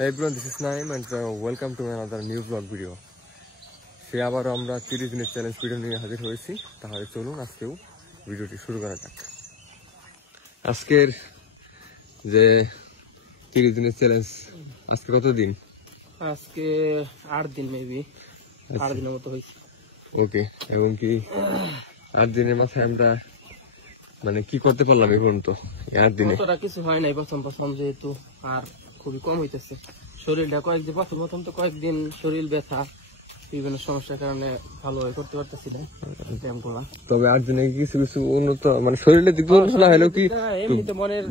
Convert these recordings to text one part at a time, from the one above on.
Hey everyone, this is Naim and welcome to another new vlog video. সে আবার আমরা 30 দিনের challenge video নিয়ে হাজির হয়েছি। তাহলে চলুন আজকেও ভিডিওটি শুরু করা যাক। আজকের যে 30 দিনের চ্যালেঞ্জ, আজকে কত দিন? আজকে 8 দিন মেবি 8 দিনের মতো হয়েছে। ওকে, এবং কি 8 দিনের মাথায় আমরা মানে কি করতে পারলাম এখন? তো 8 দিনে অতটা কিছু হয় নাই প্রথম যেহেতু, আর খুবই কম হইতেছে শরীরটা। কয়েকদিন প্রথম তো কয়েকদিন শরীর ব্যথা, বিভিন্ন সমস্যার কারণে ভালোভাবে করতে পারতেছি না ব্যায়ামগুলা। তবে 8 দিনে কিছু কিছু উন্নত, মানে শরীরের দিক দিয়ে উন্নত হলো কি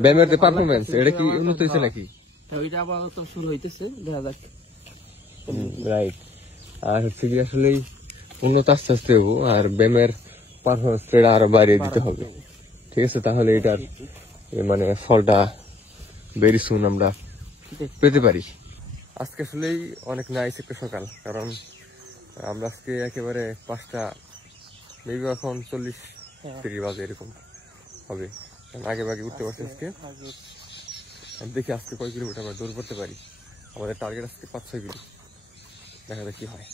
ব্যায়ামের যে পারফরমেন্স, এটা কি উন্নত হয়েছে নাকি? ওইটা আপাতত শুরু হইতেছে, দেখা যাক। রাইট। আর হচ্ছে কি আসলেই উন্নত আস্তে আস্তে হবো, আর ব্যায়ামের পারফরমেন্সটা আরো বাড়িয়ে দিতে হবে। ঠিক আছে, তাহলে এটার মানে ফলটা ভেরি সুন আমরা পেতে পারি। আজকে আসলেই অনেক নাইস একটা সকাল, কারণ আমরা আজকে একেবারে 5টা মেবি এখন 40-30 বাজে এরকম হবে। আগে ভাগে উঠতে পারছি আজকে। দেখি আজকে কয় কিলোমিটার আমরা দৌড় করতে পারি। আমাদের টার্গেট আজকে 5-6 কিলো, দেখা যাক কি হয়।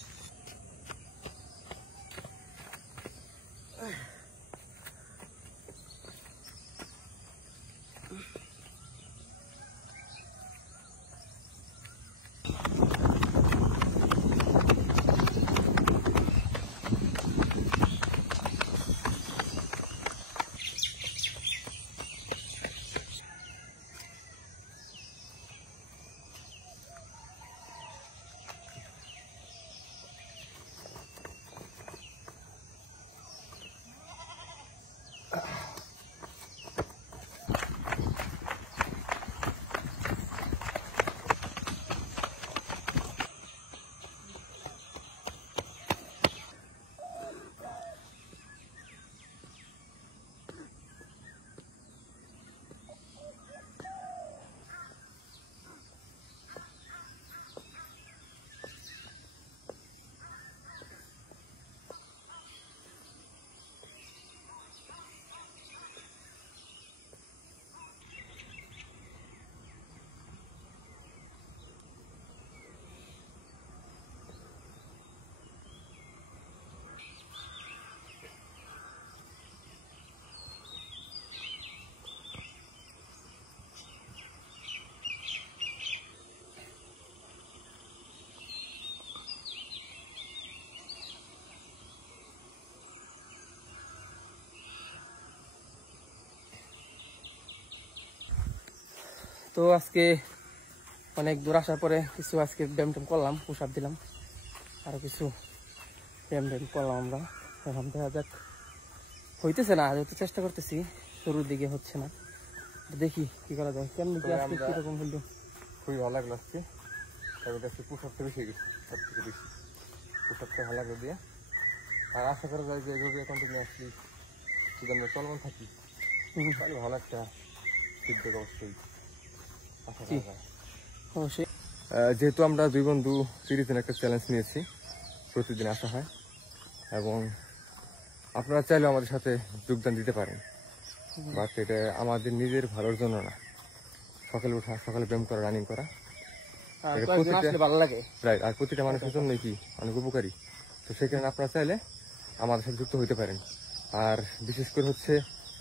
তো আজকে অনেক দূর আসার পরে কিছু আজকে ব্যায়াম করলাম, পুশ আপ দিলাম, আরো কিছু ব্যায়াম করলাম আমরা। এখন দেখা যাক, হইতেছে না, যেহেতু চেষ্টা করতেছি, শুরুর দিকে হচ্ছে না, দেখি কি করা যায়। কেমন কি আজকে কিরকম হইলো? খুবই ভালো লাগলো আজকে। তবে আজকে পুশ আপটা বেশি হয়ে গেছে, সব থেকে বেশি পুশ আপটা ভালো লাগলো দিয়ে। আর আশা করা যায় যে এইভাবে কন্টিনিউয়াসলি যদি আমরা চলমান থাকি তাহলে ভালো একটা ফিডব্যাক অবশ্যই আশা করা যায়। অবশ্যই। যেহেতু আমরা 2 বন্ধু 30 দিন একটা চ্যালেঞ্জ নিয়েছি, প্রতিদিন আসা হয়, এবং আপনারা চাইলেও আমাদের সাথে যোগদান দিতে পারেন, বাট এটা আমাদের নিজের ভালোর জন্য না। সকালে ওঠা, সকালে ব্যায়াম করা, রানিং করা ভালো লাগে, রাইট, আর প্রতিটা মানুষের জন্যই কি অনেক উপকারী। তো সেই কারণে আপনারা চাইলে আমাদের সাথে যুক্ত হইতে পারেন। আর বিশেষ করে হচ্ছে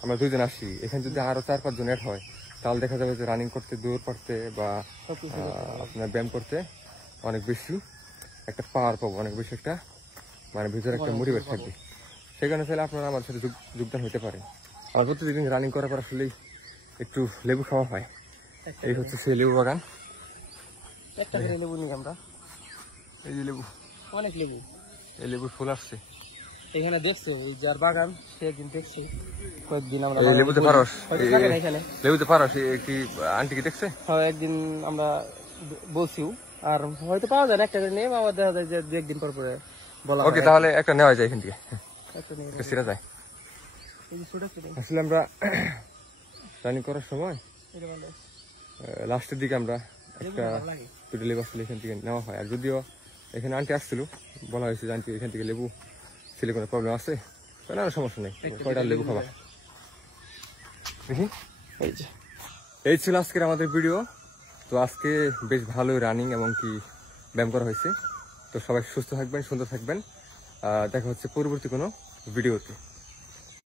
আমরা 2 জন আসি, এখানে যদি আরো 4-5 জন অ্যাড হয়, তাহলে দেখা যাবে যে রানিং করতে, দৌড় করতে বা আপনার ব্যায়াম করতে অনেক বেশি একটা পাওয়ার পাবো, অনেক বেশি একটা মানে ভিতরে একটা মোটিভেট থাকবে। সেই কারণে চাইলে আপনারা আমাদের সাথে যোগদান হতে পারেন। আর প্রতিদিন রানিং করার পর আসলেই একটু লেবু খাওয়া হয়। এই হচ্ছে সেই লেবু বাগান। একটা লেবু নিই আমরা, এই যে লেবু, অনেক লেবু, এই লেবুর ফুল আসছে এখানে দেখছে ওই যার বাগান, সে একদিন দেখছে কয়েকদিন আমরা লেবুতে পারস, এখানে লেবুতে পারস কি আন্টি কি দেখছে? হ্যাঁ, একদিন আমরা বলছিও, আর হয়তো পাওয়া যায় না, একটা করে নিয়ে আবার দেখা যায় যে 2 একদিন পর পরে বলা। ওকে, তাহলে একটা নেওয়া যায় এখান থেকে, একটা নিয়ে সেটা যায়। আসলে আমরা রানিং করার সময় লাস্টের দিকে আমরা একটা দুটো লেবু আসলে এখান থেকে নেওয়া হয়। আর যদিও এখানে আন্টি আসছিল, বলা হয়েছে যে আন্টি এখান থেকে লেবু ছেলে কোনো প্রবলেম আছে, তাহলে আর সমস্যা নেই, কয়টা লেবু খাবা। দেখি, এই ছিল আজকের আমাদের ভিডিও। তো আজকে বেশ ভালোই রানিং এবং কি ব্যায়াম করা হয়েছে। তো সবাই সুস্থ থাকবেন, সুন্দর থাকবেন। দেখা হচ্ছে পরবর্তী কোনো ভিডিওতে।